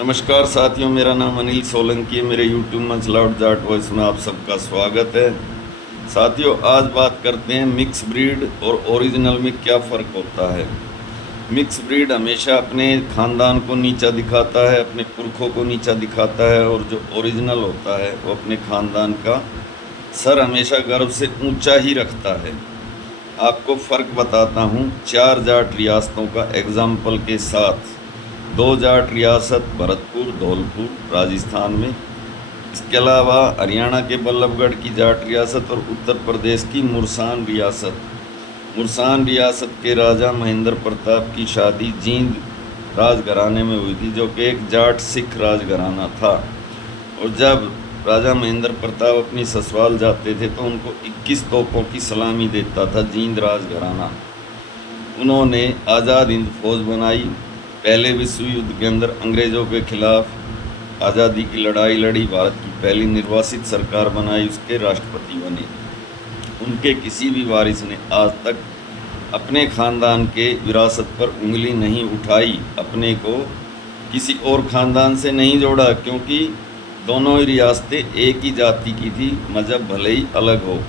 नमस्कार साथियों, मेरा नाम अनिल सोलंकी है। मेरे यूट्यूब मंच लाउड जाट वॉइस में आप सबका स्वागत है। साथियों, आज बात करते हैं मिक्स ब्रीड और ओरिजिनल में क्या फ़र्क होता है। मिक्स ब्रीड हमेशा अपने ख़ानदान को नीचा दिखाता है, अपने पुरखों को नीचा दिखाता है, और जो ओरिजिनल होता है वो अपने ख़ानदान का सर हमेशा गर्व से ऊंचा ही रखता है। आपको फ़र्क बताता हूँ 4 जाट रियासतों का एग्ज़ाम्पल के साथ। 2 जाट रियासत भरतपुर, धौलपुर राजस्थान में, इसके अलावा हरियाणा के बल्लभगढ़ की जाट रियासत और उत्तर प्रदेश की मुरसान रियासत। मुरसान रियासत के राजा महेंद्र प्रताप की शादी जींद राजघराने में हुई थी, जो कि एक जाट सिख राजघराना था। और जब राजा महेंद्र प्रताप अपनी ससुराल जाते थे तो उनको 21 तोपों की सलामी देता था जींद राजघराना। उन्होंने आज़ाद हिंद फौज बनाई। पहले विश्व युद्ध के अंदर अंग्रेज़ों के खिलाफ आज़ादी की लड़ाई लड़ी, भारत की पहली निर्वासित सरकार बनाई, उसके राष्ट्रपति बने। उनके किसी भी वारिस ने आज तक अपने ख़ानदान के विरासत पर उंगली नहीं उठाई, अपने को किसी और ख़ानदान से नहीं जोड़ा, क्योंकि दोनों ही रियासतें एक ही जाति की थी, मज़हब भले ही अलग हो।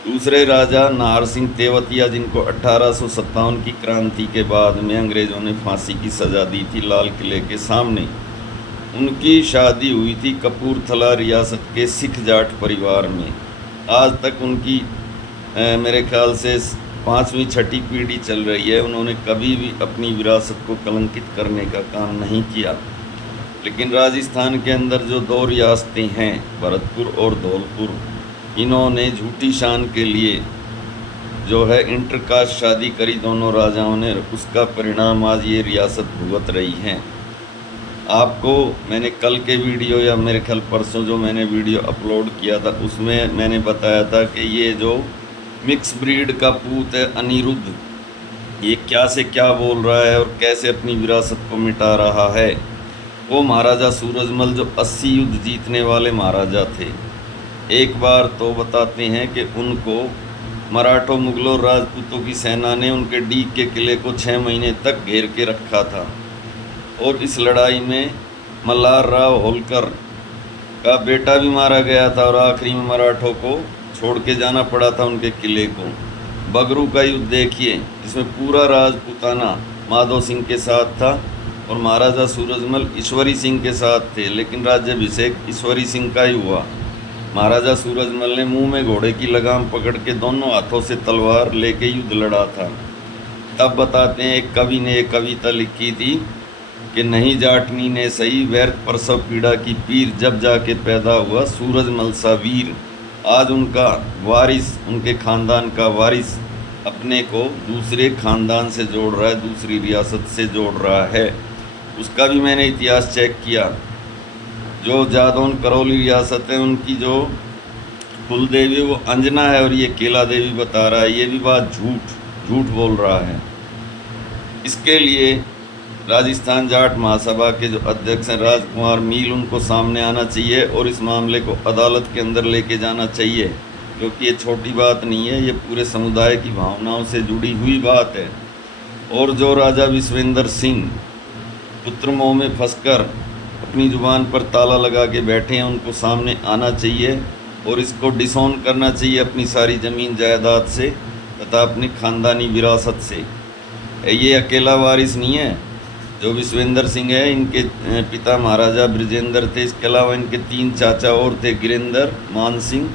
दूसरे राजा नाहर सिंह तेवतिया, जिनको 1857 की क्रांति के बाद में अंग्रेज़ों ने फांसी की सज़ा दी थी लाल किले के सामने, उनकी शादी हुई थी कपूरथला रियासत के सिख जाट परिवार में। आज तक उनकी मेरे ख्याल से 5वीं 6ठी पीढ़ी चल रही है। उन्होंने कभी भी अपनी विरासत को कलंकित करने का काम नहीं किया। लेकिन राजस्थान के अंदर जो 2 रियासतें हैं, भरतपुर और धौलपुर, इन्होंने झूठी शान के लिए जो है इंटरकास्ट शादी करी दोनों राजाओं ने, उसका परिणाम आज ये रियासत भुगत रही हैं। आपको मैंने कल के वीडियो या मेरे ख्याल परसों जो मैंने वीडियो अपलोड किया था, उसमें मैंने बताया था कि ये जो मिक्स ब्रीड का पूत है अनिरुद्ध, ये क्या से क्या बोल रहा है और कैसे अपनी विरासत को मिटा रहा है। वो महाराजा सूरजमल जो 80 युद्ध जीतने वाले महाराजा थे, एक बार तो बताते हैं कि उनको मराठों, मुगलों, राजपूतों की सेना ने उनके डीग के किले को 6 महीने तक घेर के रखा था। और इस लड़ाई में मल्हार राव होलकर का बेटा भी मारा गया था, और आखिरी में मराठों को छोड़ के जाना पड़ा था उनके किले को। बगरू का युद्ध देखिए, जिसमें पूरा राजपूताना माधो सिंह के साथ था और महाराजा सूरजमल ईश्वरी सिंह के साथ थे, लेकिन राज्याभिषेक ईश्वरी सिंह का ही हुआ। महाराजा सूरजमल ने मुंह में घोड़े की लगाम पकड़ के दोनों हाथों से तलवार लेके युद्ध लड़ा था। तब बताते हैं एक कवि ने एक कविता लिखी थी कि नहीं जाटनी ने सही व्यर्थ प्रसव पीड़ा की पीर, जब जाके पैदा हुआ सूरजमल सा वीर। आज उनका वारिस, उनके ख़ानदान का वारिस अपने को दूसरे ख़ानदान से जोड़ रहा है, दूसरी रियासत से जोड़ रहा है। उसका भी मैंने इतिहास चेक किया। जो जादौन करौली रियासत है, उनकी जो कुल देवी वो अंजना है और ये केला देवी बता रहा है। ये भी बात झूठ बोल रहा है। इसके लिए राजस्थान जाट महासभा के जो अध्यक्ष हैं राजकुमार मील, उनको सामने आना चाहिए और इस मामले को अदालत के अंदर लेके जाना चाहिए, क्योंकि ये छोटी बात नहीं है, ये पूरे समुदाय की भावनाओं से जुड़ी हुई बात है। और जो राजा विश्वेंद्र सिंह पुत्र मोह में फंसकर अपनी ज़ुबान पर ताला लगा के बैठे हैं, उनको सामने आना चाहिए और इसको डिसऑन करना चाहिए अपनी सारी ज़मीन जायदाद से तथा अपनी ख़ानदानी विरासत से। ये अकेला वारिस नहीं है जो विश्वेंद्र सिंह है, इनके पिता महाराजा ब्रिजेंद्र थे। इसके अलावा इनके 3 चाचा और थे, गिरेंद्र, मान सिंह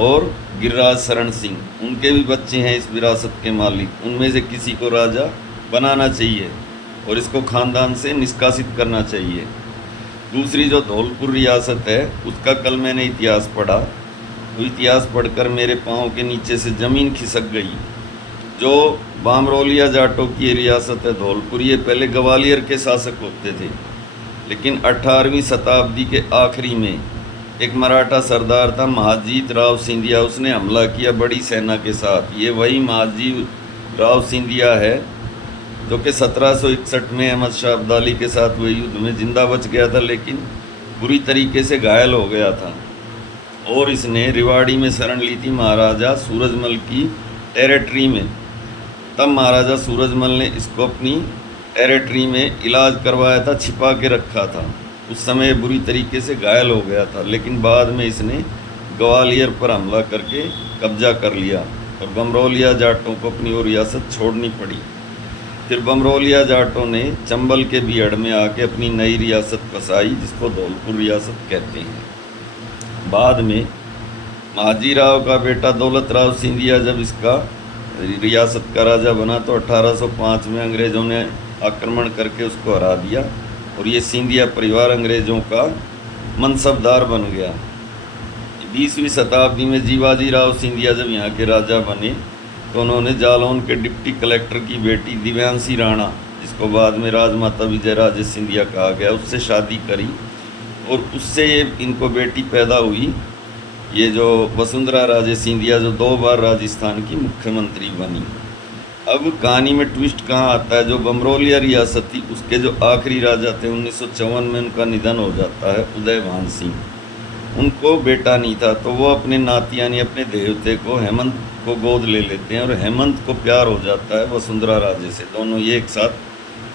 और गिरिराज शरण सिंह। उनके भी बच्चे हैं इस विरासत के मालिक। उनमें से किसी को राजा बनाना चाहिए और इसको ख़ानदान से निष्कासित करना चाहिए। दूसरी जो धौलपुर रियासत है, उसका कल मैंने इतिहास पढ़ा, तो इतिहास पढ़कर मेरे पाँव के नीचे से ज़मीन खिसक गई। जो बामरोलिया जाटों की ये रियासत है धौलपुर, ये पहले ग्वालियर के शासक होते थे, लेकिन 18वीं शताब्दी के आखिरी में एक मराठा सरदार था महाजीत राव सिंधिया, उसने हमला किया बड़ी सेना के साथ। ये वही महाजीत राव सिंधिया है जो कि 1761 में अहमद शाह अब्दाली के साथ हुए युद्ध में जिंदा बच गया था, लेकिन बुरी तरीके से घायल हो गया था। और इसने रिवाड़ी में शरण ली थी महाराजा सूरजमल की टेरिटरी में। तब महाराजा सूरजमल ने इसको अपनी टेरिटरी में इलाज करवाया था, छिपा के रखा था। उस समय बुरी तरीके से घायल हो गया था, लेकिन बाद में इसने ग्वालियर पर हमला करके कब्जा कर लिया और बमरोलिया जाटों को अपनी वो रियासत छोड़नी पड़ी। फिर बमरोलिया जाटों ने चंबल के बिहड़ में आके अपनी नई रियासत बसाई, जिसको धौलपुर रियासत कहते हैं। बाद में महाजीराव का बेटा दौलत राव सिंधिया जब इसका रियासत का राजा बना तो 1805 में अंग्रेज़ों ने आक्रमण करके उसको हरा दिया और ये सिंधिया परिवार अंग्रेज़ों का मनसबदार बन गया। 20वीं शताब्दी में जीवाजी राव सिंधिया जब यहाँ के राजा बने तो उन्होंने जालौन के डिप्टी कलेक्टर की बेटी दिव्यांशी राणा, जिसको बाद में राजमाता विजय राजे सिंधिया कहा गया, उससे शादी करी और उससे इनको बेटी पैदा हुई, ये जो वसुंधरा राजे सिंधिया, जो 2 बार राजस्थान की मुख्यमंत्री बनी। अब कहानी में ट्विस्ट कहाँ आता है, जो बमरोलिया रियासत थी उसके जो आखिरी राजा थे 1954 में उनका निधन हो जाता है, उदयभान सिंह। उनको बेटा नहीं था तो वो अपने नाती यानी अपने देवते को हेमंत को गोद ले लेते हैं और हेमंत को प्यार हो जाता है वसुंधरा राजे से। दोनों ये एक साथ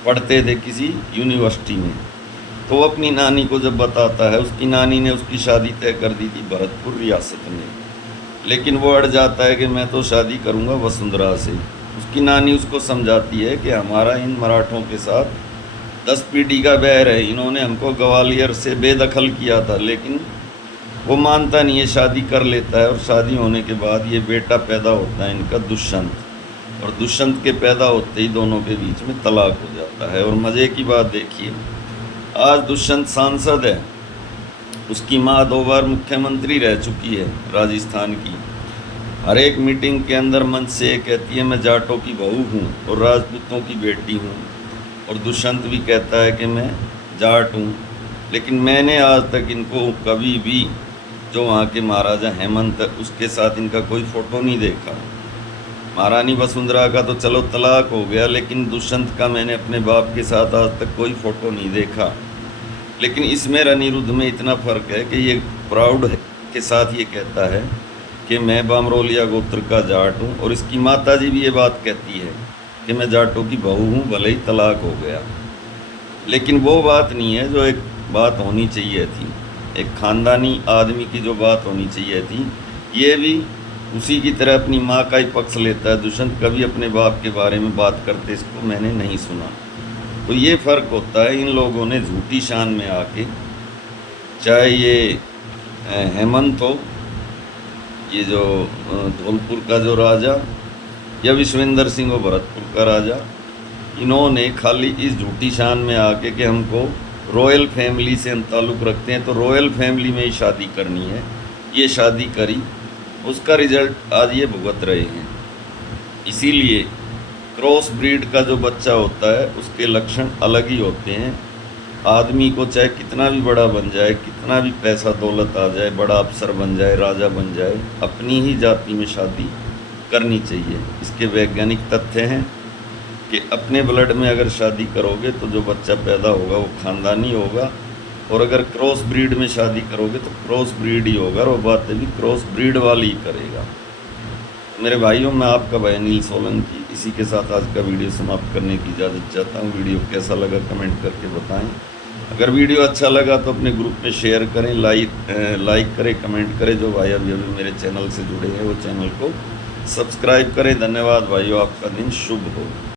पढ़ते थे किसी यूनिवर्सिटी में। तो वो अपनी नानी को जब बताता है, उसकी नानी ने उसकी शादी तय कर दी थी भरतपुर रियासत में, लेकिन वो अड़ जाता है कि मैं तो शादी करूँगा वसुंधरा से। उसकी नानी उसको समझाती है कि हमारा इन मराठों के साथ 10 पीढ़ी का बैर है, इन्होंने हमको ग्वालियर से बेदखल किया था, लेकिन वो मानता नहीं है, शादी कर लेता है और शादी होने के बाद ये बेटा पैदा होता है इनका दुष्यंत, और दुष्यंत के पैदा होते ही दोनों के बीच में तलाक हो जाता है। और मज़े की बात देखिए, आज दुष्यंत सांसद है, उसकी माँ 2 बार मुख्यमंत्री रह चुकी है राजस्थान की। हर एक मीटिंग के अंदर मंच से ये कहती है मैं जाटों की बहू हूँ और राजपूतों की बेटी हूँ, और दुष्यंत भी कहता है कि मैं जाट हूँ। लेकिन मैंने आज तक इनको कभी भी, जो वहाँ के महाराजा हेमंत उसके साथ इनका कोई फ़ोटो नहीं देखा। महारानी वसुंधरा का तो चलो तलाक हो गया, लेकिन दुष्यंत का मैंने अपने बाप के साथ आज तक कोई फ़ोटो नहीं देखा। लेकिन इसमें अनिरुद्ध में इतना फ़र्क है कि ये प्राउड के साथ ये कहता है कि मैं बमरोलिया गोत्र का जाट हूँ, और इसकी माताजी भी ये बात कहती है कि मैं जाटों की बहू हूँ, भले ही तलाक हो गया। लेकिन वो बात नहीं है जो एक बात होनी चाहिए थी, एक ख़ानदानी आदमी की जो बात होनी चाहिए थी। ये भी उसी की तरह अपनी माँ का ही पक्ष लेता है। दुष्यंत कभी अपने बाप के बारे में बात करते इसको मैंने नहीं सुना। तो ये फ़र्क होता है इन लोगों ने झूठी शान में आके, चाहे ये हेमंत हो, ये जो धौलपुर का जो राजा, या विश्वेंद्र सिंह हो भरतपुर का राजा, इन्होंने खाली इस झूठी शान में आके कि हमको रॉयल फैमिली से हम ताल्लुक़ रखते हैं तो रॉयल फैमिली में ही शादी करनी है, ये शादी करी, उसका रिजल्ट आज ये भुगत रहे हैं। इसीलिए क्रॉस ब्रीड का जो बच्चा होता है उसके लक्षण अलग ही होते हैं। आदमी को चाहे कितना भी बड़ा बन जाए, कितना भी पैसा दौलत आ जाए, बड़ा अफसर बन जाए, राजा बन जाए, अपनी ही जाति में शादी करनी चाहिए। इसके वैज्ञानिक तथ्य हैं कि अपने ब्लड में अगर शादी करोगे तो जो बच्चा पैदा होगा वो ख़ानदानी होगा, और अगर क्रॉस ब्रीड में शादी करोगे तो क्रॉस ब्रीड ही होगा, और वो बातें भी क्रॉस ब्रीड वाली ही करेगा। मेरे भाइयों, मैं आपका भाई अनिल सोलंकी इसी के साथ आज का वीडियो समाप्त करने की इजाज़त चाहता हूँ। वीडियो कैसा लगा कमेंट करके बताएं। अगर वीडियो अच्छा लगा तो अपने ग्रुप में शेयर करें, लाइक करें, कमेंट करें। जो भाई अभी मेरे चैनल से जुड़े हैं वो चैनल को सब्सक्राइब करें। धन्यवाद भाइयों, आपका दिन शुभ हो।